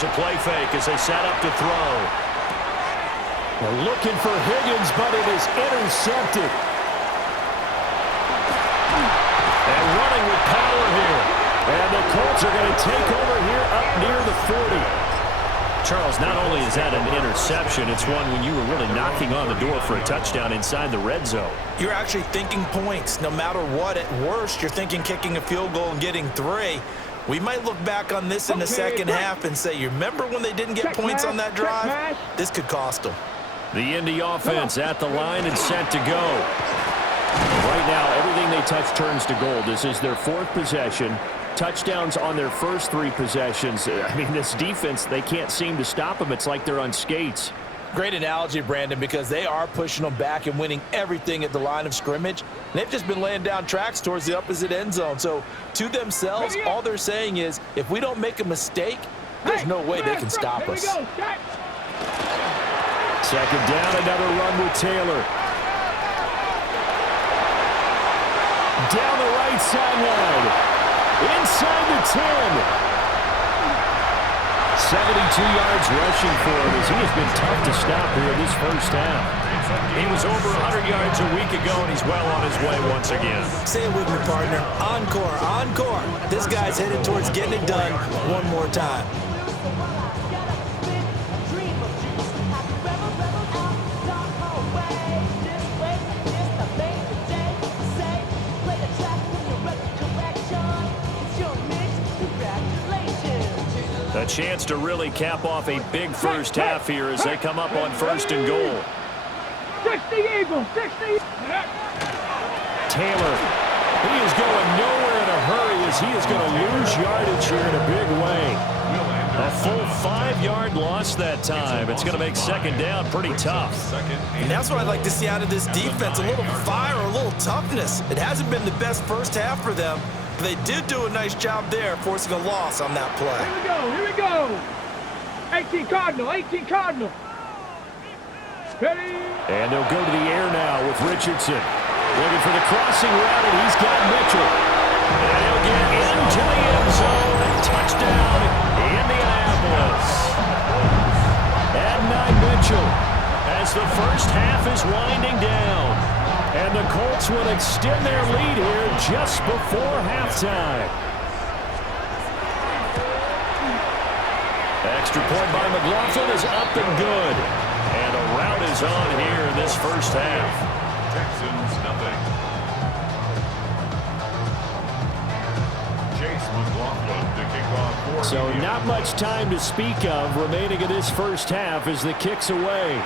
Here's a play fake as they set up to throw. They're looking for Higgins, but it is intercepted. And running with power here. And the Colts are going to take over here up near the 40. Charles, not only is that an interception, it's one when you were really knocking on the door for a touchdown inside the red zone. You're actually thinking points. No matter what, at worst, you're thinking kicking a field goal and getting 3. We might look back on this in the second half and say, you remember when they didn't get points on that drive? This could cost them. The Indy offense at the line and set to go. Right now, everything they touch turns to gold. This is their 4th possession. Touchdowns on their first 3 possessions. I mean, this defense, they can't seem to stop them. It's like they're on skates. Great analogy, Brandon, because they are pushing them back and winning everything at the line of scrimmage. And they've just been laying down tracks towards the opposite end zone. So, to themselves, all they're saying is, if we don't make a mistake, there's no way they can stop us. Second down, another run with Taylor. Down the right sideline. Inside the 10. 72 yards rushing for him as he has been tough to stop here in this first half. He was over 100 yards a week ago, and he's well on his way once again. Say it with me, partner. Encore, encore. This guy's headed towards getting it done one more time. A chance to really cap off a big first half here as they come up on 1st and goal. 60 Eagles, 60. Taylor, he is going nowhere in a hurry as he is going to lose yardage here in a big way. A full 5-yard loss that time. It's going to make second down pretty tough. And that's what I'd like to see out of this defense, a little fire, a little toughness. It hasn't been the best first half for them. They did do a nice job there, forcing a loss on that play. Here we go. 18 Cardinal, 18 Cardinal. Ready? And they'll go to the air now with Richardson. Looking for the crossing route, and he's got Mitchell. And he'll get into the end zone. Touchdown, Indianapolis. Adonai Mitchell as the first half is winding down. And the Colts will extend their lead here just before halftime. Extra point by McLaughlin is up and good. And a rout is on here in this first half. Texans nothing. Chase McLaughlin to kick off. So not much time to speak of remaining in this first half as the kick's away.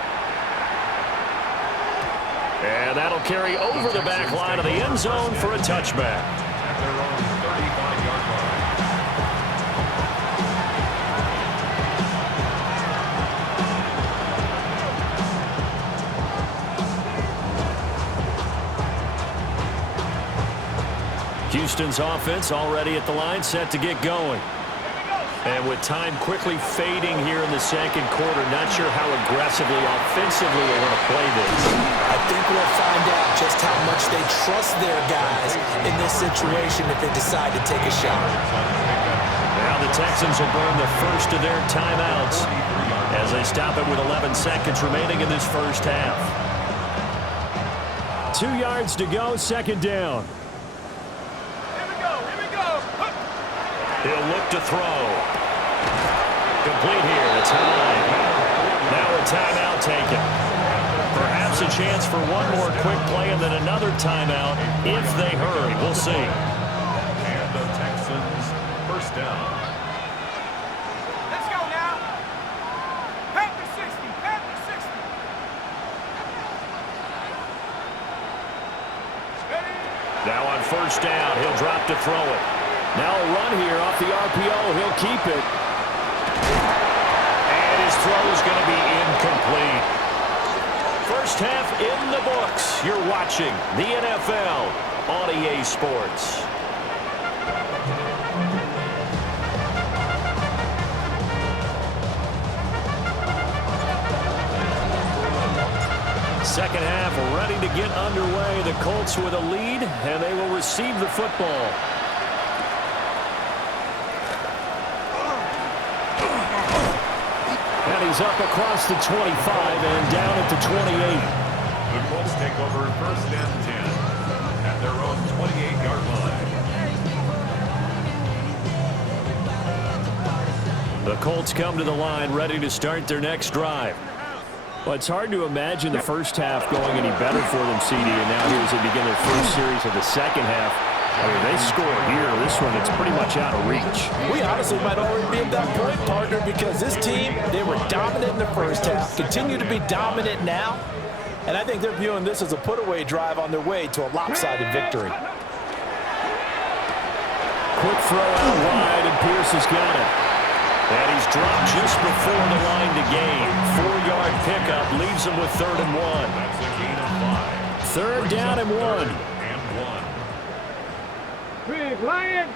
And that'll carry over the back line of the end zone for a touchback. At their own 35-yard line. Houston's offense already at the line, set to get going. And with time quickly fading here in the second quarter, not sure how aggressively, offensively they want to play this. I think we'll find out just how much they trust their guys in this situation if they decide to take a shot. Now the Texans will burn the first of their timeouts as they stop it with 11 seconds remaining in this first half. 2 yards to go, second down. He'll look to throw. Complete here. It's high. Now a timeout taken. Perhaps a chance for one more quick play and then another timeout if they hurry. We'll see. And the Texans first down. Let's go now. Panther 60, Panther 60. Ready? Now on first down, he'll drop to throw it. Now a run here off the RPO. He'll keep it. And his throw is going to be incomplete. First half in the books. You're watching the NFL on EA Sports. Second half ready to get underway. The Colts with a lead, and they will receive the football. is up across the 25 and down at the 28. The Colts take over first and 10 at their own 28-yard line. The Colts come to the line ready to start their next drive. Well, it's hard to imagine the first half going any better for them, CD, and now here as they begin their first series of the second half. I mean, they score here. This one, it's pretty much out of reach. We honestly might already be at that point, partner, because this team, they were dominant in the first half, continue to be dominant now, and I think they're viewing this as a put-away drive on their way to a lopsided victory. Quick throw out wide, and Pierce has got it. And he's dropped just before the line to gain. 4-yard pickup leaves him with 3rd and 1. That's a gain of 5. 3rd down and 1. Big Lion.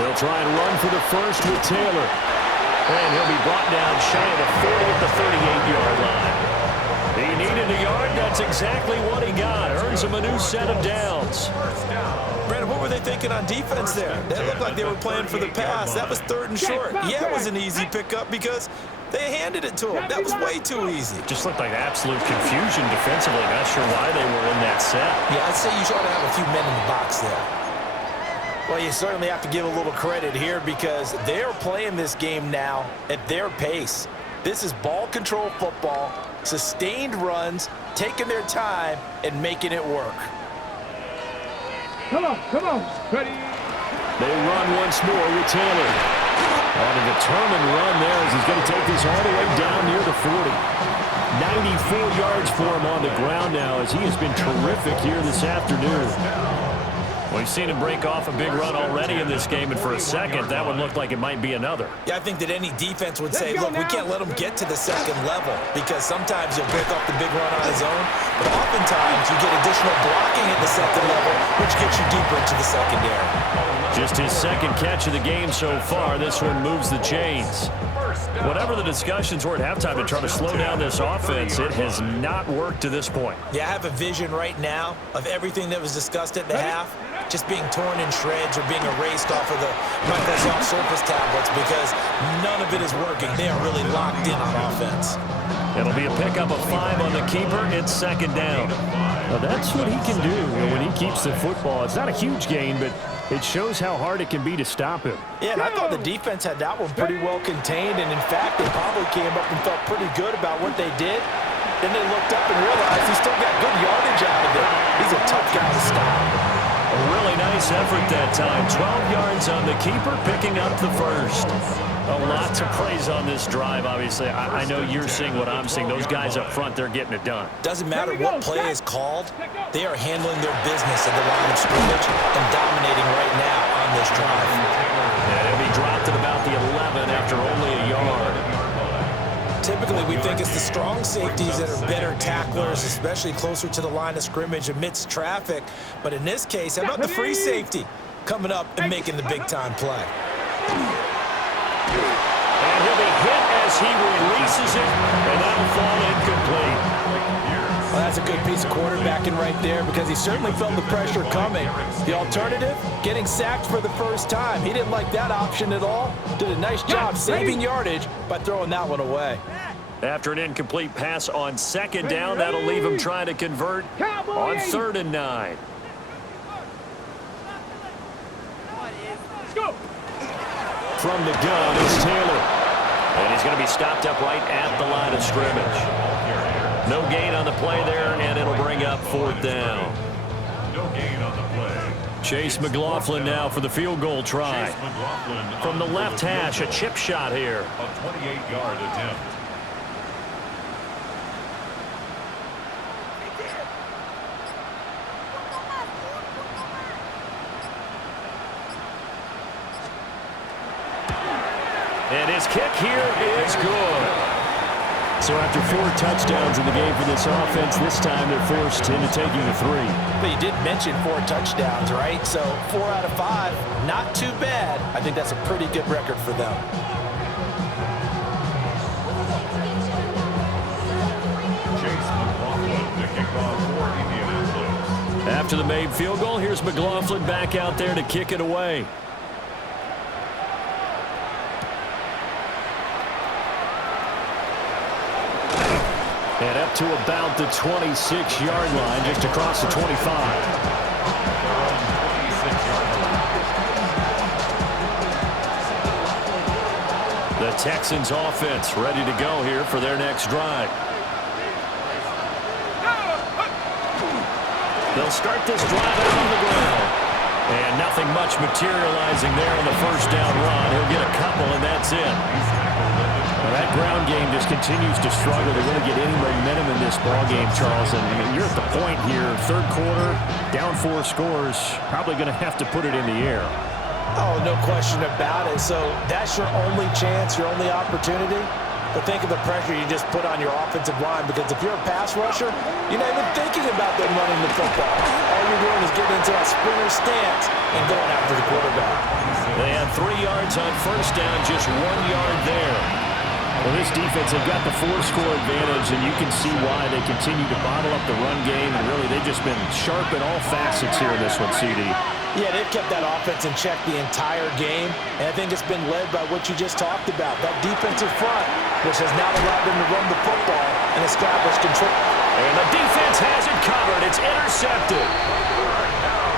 They'll try and run for the first with Taylor. And he'll be brought down shy of the 40 at the 38-yard line. He needed a yard. That's exactly what he got. Earns him a new set of downs. Brandon, what were they thinking on defense there? They looked like they were playing for the pass. That was 3rd and short. Yeah, it was an easy pickup because they handed it to him. That was way too easy. Just looked like absolute confusion defensively. Not sure why they were in that set. Yeah, I'd say you ought to have a few men in the box there. Well, you certainly have to give a little credit here because they're playing this game now at their pace. This is ball control football, sustained runs, taking their time, and making it work. Come on, ready. They run once more with Taylor. On a determined run there as he's going to take this all the way down near the 40. 94 yards for him on the ground now as he has been terrific here this afternoon. We've seen him break off a big run already in this game, and for a second, that would look like it might be another. Yeah, I think that any defense would say, look, we can't let him get to the second level because sometimes he'll break off the big run on his own, but oftentimes you get additional blocking at the second level, which gets you deeper into the secondary. Just his second catch of the game so far. This one moves the chains. Whatever the discussions were at halftime to try to slow down this offense, it has not worked to this point. Yeah, I have a vision right now of everything that was discussed at the half just being torn in shreds or being erased off of the Microsoft Surface tablets because none of it is working. They are really locked in on offense. It'll be a pickup of 5 on the keeper. It's 2nd down. Well, that's what he can do when he keeps the football. It's not a huge gain, but it shows how hard it can be to stop him. Yeah, and I thought the defense had that one pretty well contained, and in fact, they probably came up and felt pretty good about what they did. Then they looked up and realized he still got good yardage out of it. He's a tough guy to stop. A really nice effort that time. 12 yards on the keeper, picking up the first. A lot to praise on this drive, obviously. I know you're seeing what I'm seeing. Those guys up front, they're getting it done. Doesn't matter what play is called. They are handling their business at the line of scrimmage and dominating right now on this drive. And he'll be dropped at about the 11 after only a yard. Typically, we think it's the strong safeties that are better tacklers, especially closer to the line of scrimmage amidst traffic. But in this case, how about the free safety coming up and making the big-time play? And he'll be hit as he releases it, and that'll fall incomplete. Well, that's a good piece of quarterbacking right there because he certainly felt the pressure coming. The alternative, getting sacked for the first time. He didn't like that option at all. Did a nice job saving yardage by throwing that one away. After an incomplete pass on 2nd down, that'll leave him trying to convert on 3rd and 9. From the gun is Taylor. And he's going to be stopped up right at the line of scrimmage. No gain on the play there, and it'll bring up 4th down. No gain on the play. Chase McLaughlin now for the field goal try. From the left hash, a chip shot here. A 28-yard attempt. And his kick here is good. So after 4 touchdowns in the game for this offense, this time they're forced into taking the 3. But you did mention 4 touchdowns, right? So 4 out of 5, not too bad. I think that's a pretty good record for them. Chase McLaughlin to kick off for Indianapolis. After the made field goal, here's McLaughlin back out there to kick it away. And up to about the 26-yard line, just across the 25. The Texans offense ready to go here for their next drive. They'll start this drive out on the ground. And nothing much materializing there on the first down run. He'll get a couple, and that's it. Well, that ground game just continues to struggle to really get any momentum in this ball game, Charles. And you're at the point here, third quarter, down 4 scores, probably going to have to put it in the air. Oh, no question about it. So that's your only chance, your only opportunity. But think of the pressure you just put on your offensive line, because if you're a pass rusher, you're not even thinking about them running the football. All you're doing is getting into that sprinter stance and going after the quarterback. They had 3 yards on first down, just 1 yard there. Well, this defense, they've got the 4-score advantage, and you can see why they continue to bottle up the run game, and really they've just been sharp in all facets here in this one, CD. Yeah, they've kept that offense in check the entire game, and I think it's been led by what you just talked about, that defensive front, which has now allowed them to run the football and establish control. And the defense has it covered. It's intercepted.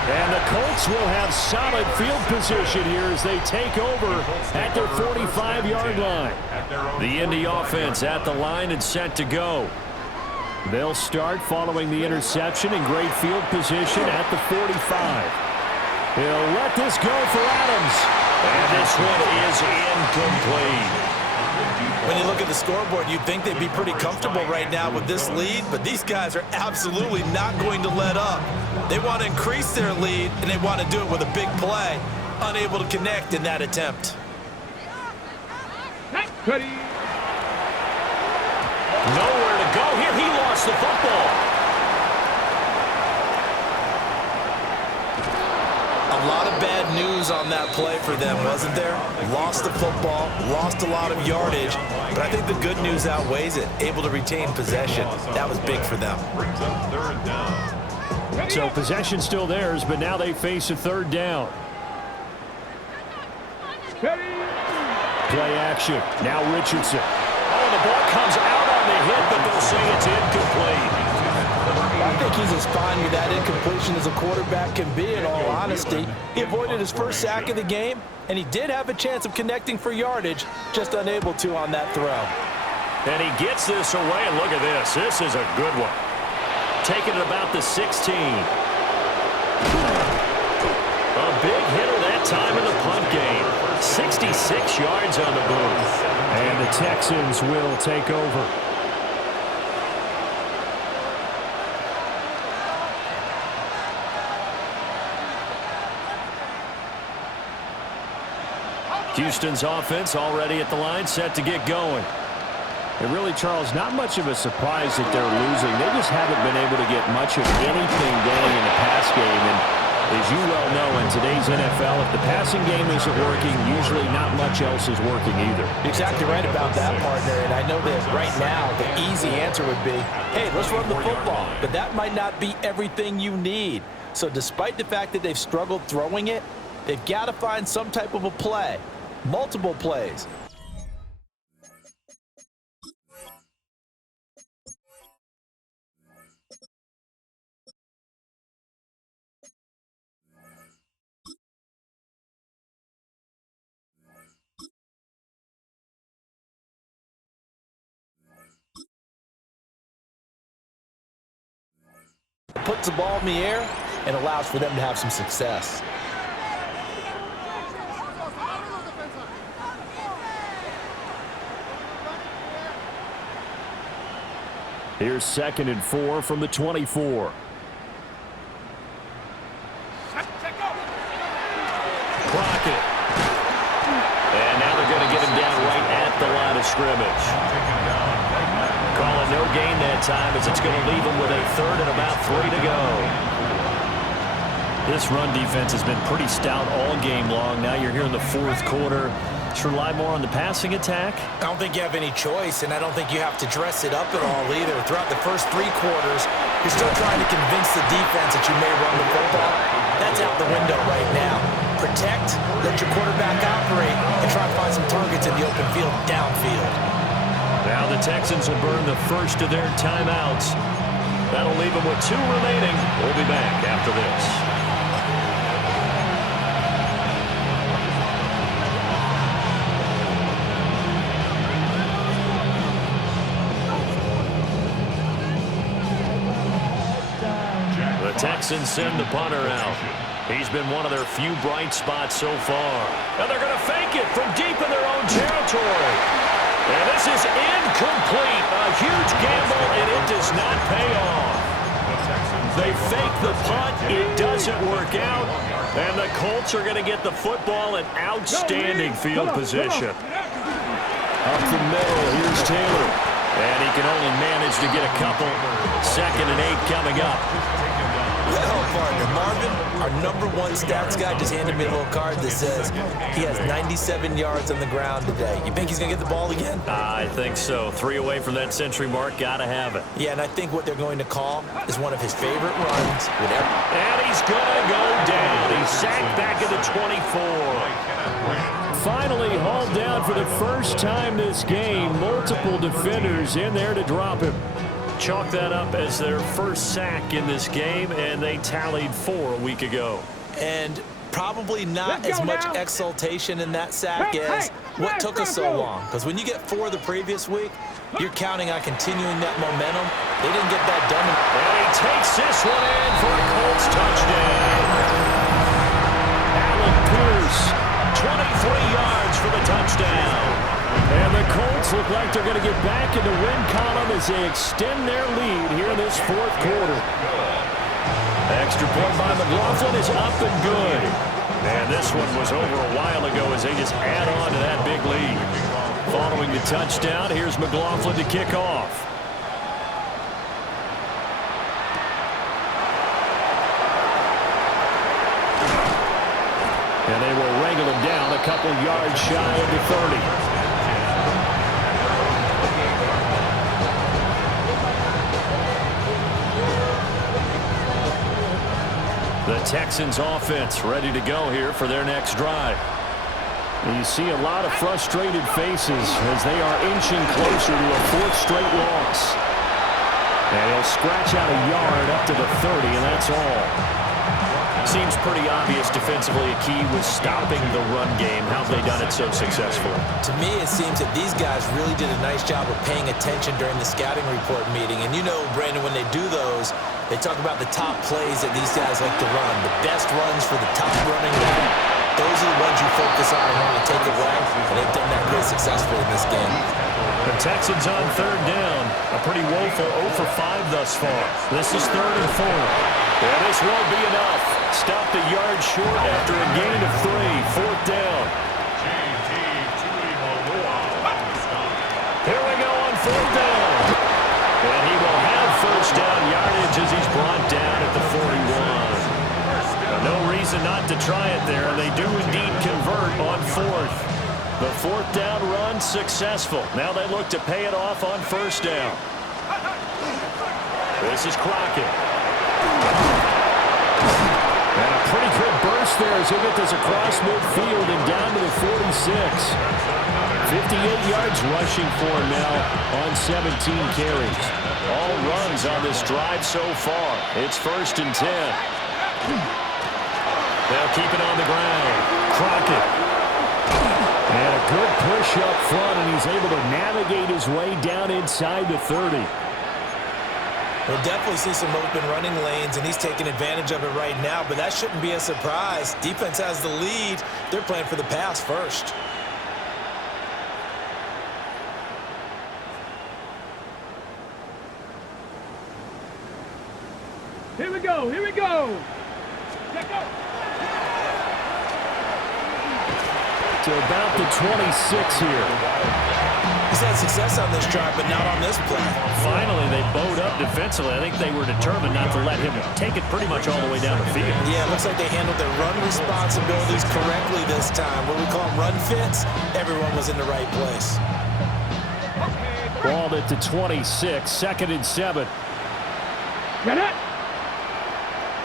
And the Colts will have solid field position here as they take over at their 45-yard line. The Indy offense at the line and set to go. They'll start following the interception in great field position at the 45. He'll let this go for Adams. And this one is incomplete. When you look at the scoreboard, you'd think they'd be pretty comfortable right now with this lead, but these guys are absolutely not going to let up. They want to increase their lead, and they want to do it with a big play. Unable to connect in that attempt. Nowhere to go here. He lost the football. A lot of bad news on that play for them, wasn't there? Lost the football, lost a lot of yardage, but I think the good news outweighs it. Able to retain possession. That was big for them. Brings up third down. So possession still theirs, but now they face a third down. Play action. Now Richardson. Oh, the ball comes out on the hit, but they'll say it's incomplete. I think he's as fine with that incompletion as a quarterback can be, in all honesty. He avoided his first sack of the game, and he did have a chance of connecting for yardage, just unable to on that throw. And he gets this away, and look at this. This is a good one. Taking it about the 16. A big hitter that time in the punt game. 66 yards on the boot. And the Texans will take over. Houston's offense already at the line, set to get going. And really, Charles, not much of a surprise that they're losing. They just haven't been able to get much of anything going in the pass game. And as you well know, in today's NFL, if the passing game isn't working, usually not much else is working either. Exactly right about that, partner. And I know that right now the easy answer would be, hey, let's run the football. But that might not be everything you need. So despite the fact that they've struggled throwing it, they've got to find some type of a play. Multiple plays. Puts the ball in the air and allows for them to have some success. Here's 2nd and 4 from the 24. Crockett. And now they're going to get him down right at the line of scrimmage. Calling no gain that time as it's going to leave him with a third and about 3 to go. This run defense has been pretty stout all game long. Now you're here in the 4th quarter. Just rely more on the passing attack? I don't think you have any choice, and I don't think you have to dress it up at all either. Throughout the first 3 quarters, you're still trying to convince the defense that you may run the football. That's out the window right now. Protect, let your quarterback operate, and try to find some targets in the open field downfield. Now the Texans will burn the first of their timeouts. That'll leave them with 2 remaining. We'll be back after this. Texans send the punter out. He's been one of their few bright spots so far. Now they're going to fake it from deep in their own territory. And this is incomplete. A huge gamble, and it does not pay off. They fake the punt. It doesn't work out. And the Colts are going to get the football in outstanding field position. Up the middle, here's Taylor. And he can only manage to get a couple. 2nd and 8 coming up. Well, partner, Marvin, our number 1 stats guy just handed me a little card that says he has 97 yards on the ground today. You think he's going to get the ball again? I think so. 3 away from that century mark. Got to have it. Yeah, and I think what they're going to call is one of his favorite runs. And he's going to go down. He's sacked back at the 24. Finally hauled down for the first time this game. Multiple defenders in there to drop him. Chalk that up as their first sack in this game, and they tallied 4 a week ago. And probably not as much exultation in that sack as what took us so long. Because when you get 4 the previous week, you're counting on continuing that momentum. They didn't get that done. And he takes this one in for a Colts touchdown. Allen Pierce, 23 yards for the touchdown. And the Colts look like they're going to get back in the win column as they extend their lead here in this 4th quarter. Extra point by McLaughlin is up and good. And this one was over a while ago as they just add on to that big lead. Following the touchdown, here's McLaughlin to kick off. And they will wrangle him down a couple yards shy of the 30. The Texans offense ready to go here for their next drive. You see a lot of frustrated faces as they are inching closer to a 4th straight loss. And he'll scratch out a yard up to the 30, and that's all. Seems pretty obvious defensively a key was stopping the run game. How have they done it so successfully? To me, it seems that these guys really did a nice job of paying attention during the scouting report meeting. And you know, Brandon, when they do those, they talk about the top plays that these guys like to run, the best runs for the top running back. Those are the ones you focus on and want to take away, and they've done that pretty successfully in this game. The Texans on 3rd down. A pretty woeful 0 for 5 thus far. This is 3rd and 4. And this won't be enough. Stopped a yard short after a gain of 3. 4th down. Here we go on 4th down. And he will have 1st down yardage as he's brought down at the 41. No reason not to try it there. They do indeed convert on 4th. The 4th down run successful. Now they look to pay it off on 1st down. This is Crockett. And a pretty good burst there as he gets this across midfield and down to the 46. 58 yards rushing for him now on 17 carries. All runs on this drive so far. It's 1st and 10. They'll keep it on the ground. Crockett. And a good push up front, and he's able to navigate his way down inside the 30. We'll definitely see some open running lanes, and he's taking advantage of it right now, but that shouldn't be a surprise. Defense has the lead. They're playing for the pass first. Here we go. Here we go. Check out. To about the 26 here. He's had success on this drive, but not on this play. Finally, they bowed up defensively. I think they were determined not to let him take it pretty much all the way down the field. Yeah, it looks like they handled their run responsibilities correctly this time. What we call them run fits, everyone was in the right place. Balled at the 26, 2nd and 7. Get it.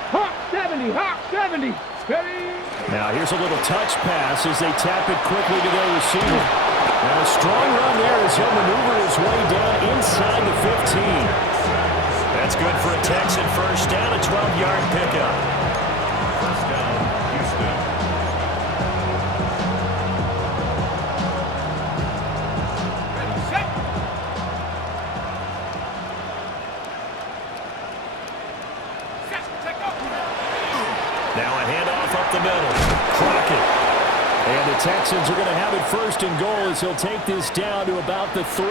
Hawk 70. Hawk 70. Ready. Now here's a little touch pass as they tap it quickly to their receiver. And a strong run there as he'll maneuver his way down inside the 15. That's good for a Texan first down, a 12-yard pickup. First down, Houston. Set. Set. Check up. Now a handoff up the middle. Crockett. And the Texans are going to have it first and goal as he'll take this down to about the 3.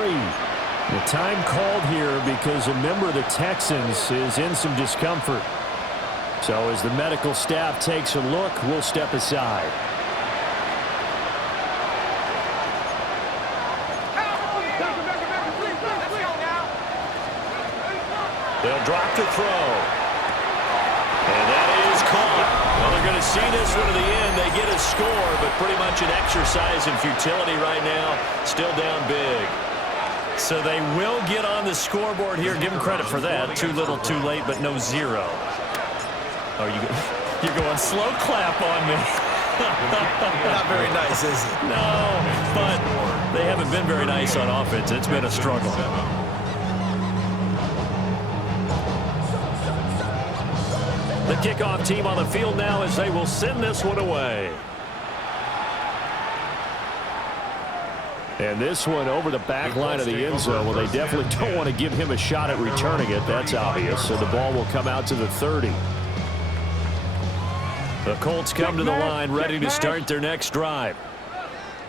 The time called here because a member of the Texans is in some discomfort. So as the medical staff takes a look, we'll step aside. They'll drop to throw. And that is caught. Well, they're going to see this one to the end. They get a score, but pretty much an exercise in futility right now. Still down big. So they will get on the scoreboard here. Give them credit for that. Too little, too late, but no zero. Oh, you're going slow clap on me. Not very nice, is it? No, but they haven't been very nice on offense. It's been a struggle. The kickoff team on the field now as they will send this one away. And this one over the back line of the end zone. Well, they definitely don't want to give him a shot at returning it. That's obvious. So the ball will come out to the 30. The Colts come to the line ready to start their next drive.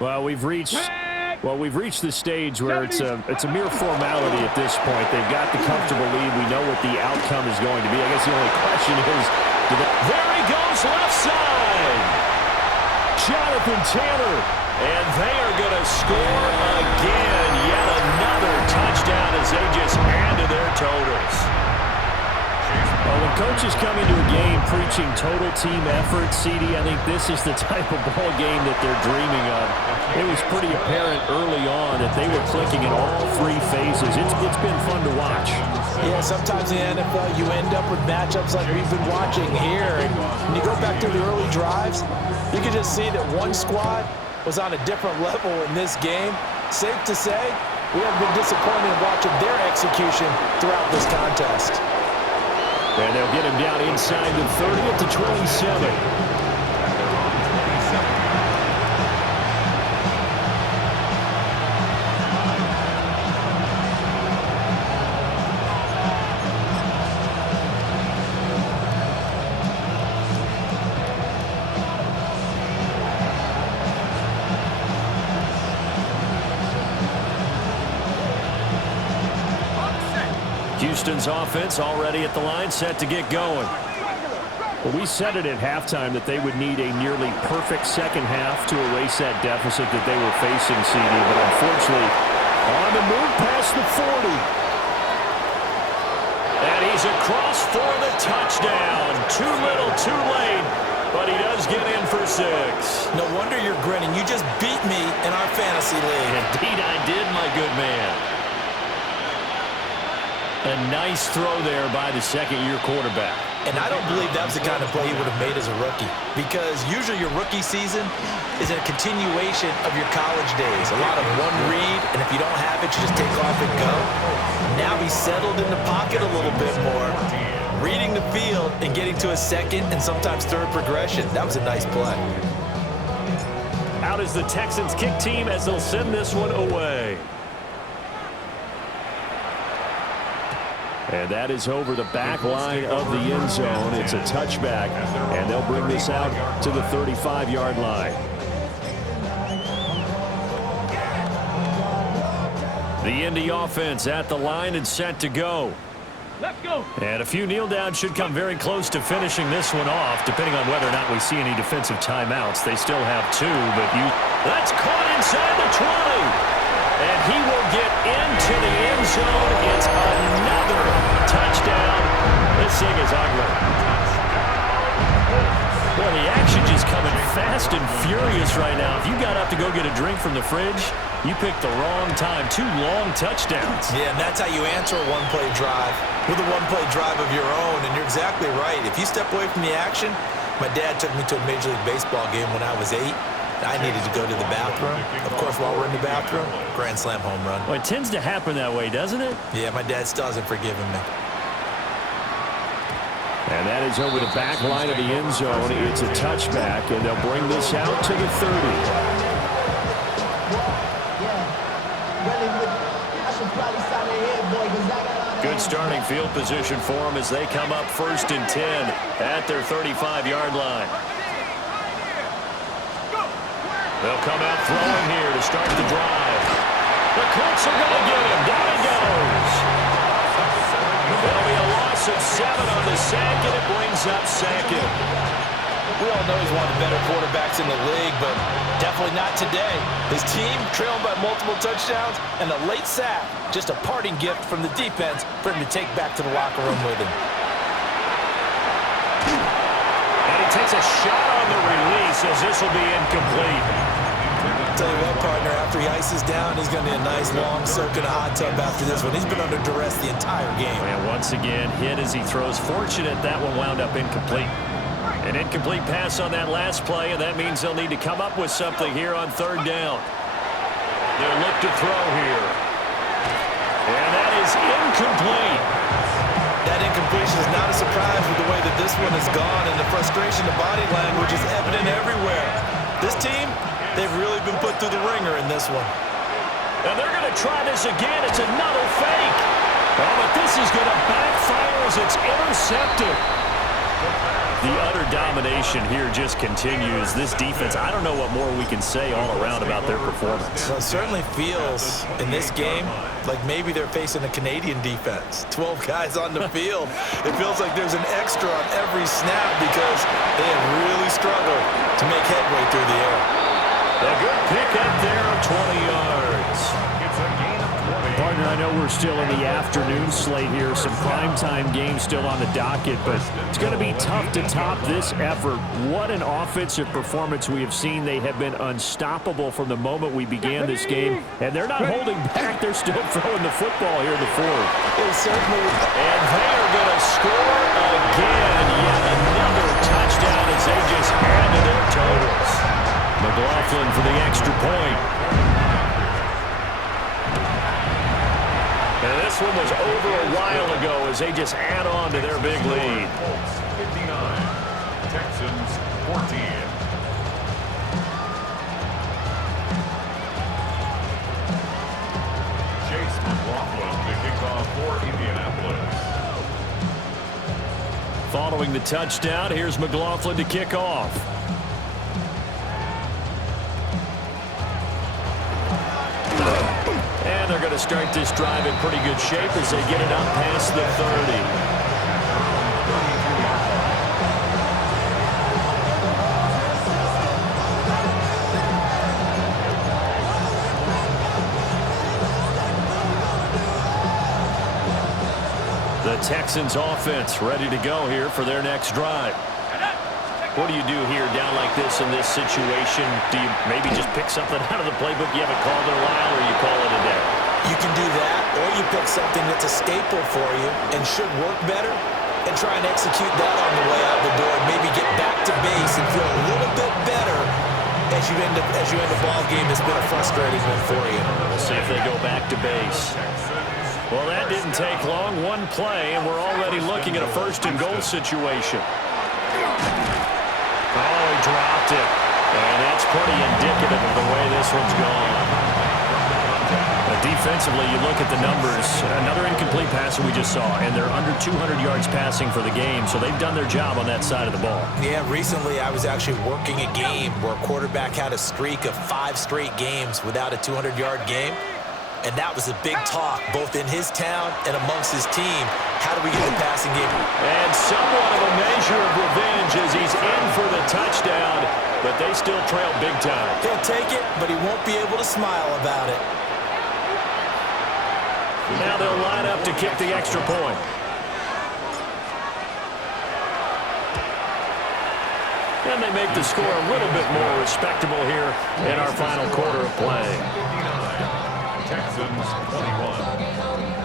Well, we've reached the stage where it's a mere formality at this point. They've got the comfortable lead. We know what the outcome is going to be. I guess the only question is, there he goes, left side. Jonathan Taylor. And they are going to score again. Yet another touchdown as they just add to their totals. Well, when coaches come into a game preaching total team effort, CD, I think this is the type of ball game that they're dreaming of. It was pretty apparent early on that they were clicking in all 3 phases. It's been fun to watch. Yeah, sometimes in the NFL you end up with matchups like we've been watching here. And when you go back to the early drives, you can just see that one squad was on a different level in this game. Safe to say, we have been disappointed in watching their execution throughout this contest. And they'll get him down inside the 30 at the 27. Houston's offense already at the line, set to get going. Well, we said it at halftime that they would need a nearly perfect second half to erase that deficit that they were facing, CD. But unfortunately, on the move past the 40. And he's across for the touchdown. Too little, too late. But he does get in for 6. No wonder you're grinning. You just beat me in our fantasy league. Indeed I did, my good man. A nice throw there by the second-year quarterback. And I don't believe that was the kind of play he would have made as a rookie, because usually your rookie season is a continuation of your college days. A lot of one read, and if you don't have it, you just take off and go. Now he's settled in the pocket a little bit more, reading the field and getting to a second and sometimes third progression. That was a nice play. Out is the Texans kick team as they'll send this one away. And that is over the back line of the end zone. It's a touchback, and they'll bring this out to the 35-yard line. The Indy offense at the line and set to go. Let's go. And a few kneel downs should come very close to finishing this one off, depending on whether or not we see any defensive timeouts. They still have 2, but that's caught inside the 20. And he will get into the end zone. It's another touchdown. This thing is ugly. Boy, the action just coming fast and furious right now. If you got up to go get a drink from the fridge, you picked the wrong time. 2 long touchdowns. Yeah, and that's how you answer a one-play drive with a one-play drive of your own. And you're exactly right. If you step away from the action, my dad took me to a Major League Baseball game when I was 8. I needed to go to the bathroom. Of course, while we're in the bathroom, grand slam home run. Well, it tends to happen that way, doesn't it? Yeah, my dad still hasn't forgiven me. And that is over the back line of the end zone. It's a touchback, and they'll bring this out to the 30. Good starting field position for them as they come up 1st and 10 at their 35-yard line. They'll come out throwing here to start the drive. The Colts are going to get him. Down he goes. It'll be a loss of 7 on the sack, and it brings up 2nd. We all know he's one of the better quarterbacks in the league, but definitely not today. His team trailing by multiple touchdowns and a late sack. Just a parting gift from the defense for him to take back to the locker room with him. And he takes a shot on the release as this will be incomplete. Tell you what, partner, after he ices down, he's going to be a nice, long soak in a hot tub after this one. He's been under duress the entire game. And once again, hit as he throws. Fortunate that one wound up incomplete. An incomplete pass on that last play, and that means they'll need to come up with something here on 3rd down. They'll look to throw here. And that is incomplete. That incompletion is not a surprise with the way that this one has gone, and the frustration, the body language is evident everywhere. This team, they've really been put through the ringer in this one. And they're going to try this again. It's another fake. Oh, but this is going to backfire as it's intercepted. The utter domination here just continues. This defense, I don't know what more we can say all around about their performance. Well, it certainly feels in this game like maybe they're facing a Canadian defense. 12 guys on the field. It feels like there's an extra on every snap because they have really struggled to make headway through the air. A good pick up there of 20 yards. It's a gain of 20. Partner, I know we're still in the afternoon slate here. Some primetime games still on the docket, but it's going to be tough to top this effort. What an offensive performance we have seen. They have been unstoppable from the moment we began this game, and they're not holding back. They're still throwing the football here in the 4th. They certainly, and they are going to score again. Yet another touchdown as they just add to their totals. McLaughlin for the extra point. And this one was over a while ago as they just add on to their big lead. 59, Texans 14. Chase McLaughlin to kick off for Indianapolis. Following the touchdown, here's McLaughlin to kick off. And they're going to start this drive in pretty good shape as they get it up past the 30. The Texans offense ready to go here for their next drive. What do you do here down like this in this situation? Do you maybe just pick something out of the playbook you haven't called in a while, or you call it a day? you can do that, or you pick something that's a staple for you and should work better and try and execute that on the way out the door and maybe get back to base and feel a little bit better as you end a ball game that's been a frustrating one for you. We'll see if they go back to base. Well, that didn't take long. One play, and we're already looking at a first-and-goal situation. Oh, he dropped it. And that's pretty indicative of the way this one's gone. Defensively, you look at the numbers. Another incomplete pass that we just saw, and they're under 200 yards passing for the game, so they've done their job on that side of the ball. Yeah, recently I was actually working a game where a quarterback had a streak of 5 straight games without a 200-yard game, and that was a big talk both in his town and amongst his team. How do we get the passing game? And somewhat of a measure of revenge as he's in for the touchdown, but they still trail big time. He'll take it, but he won't be able to smile about it. Now they'll line up to kick the extra point. And they make the score a little bit more respectable here in our final quarter of play. Texans 21.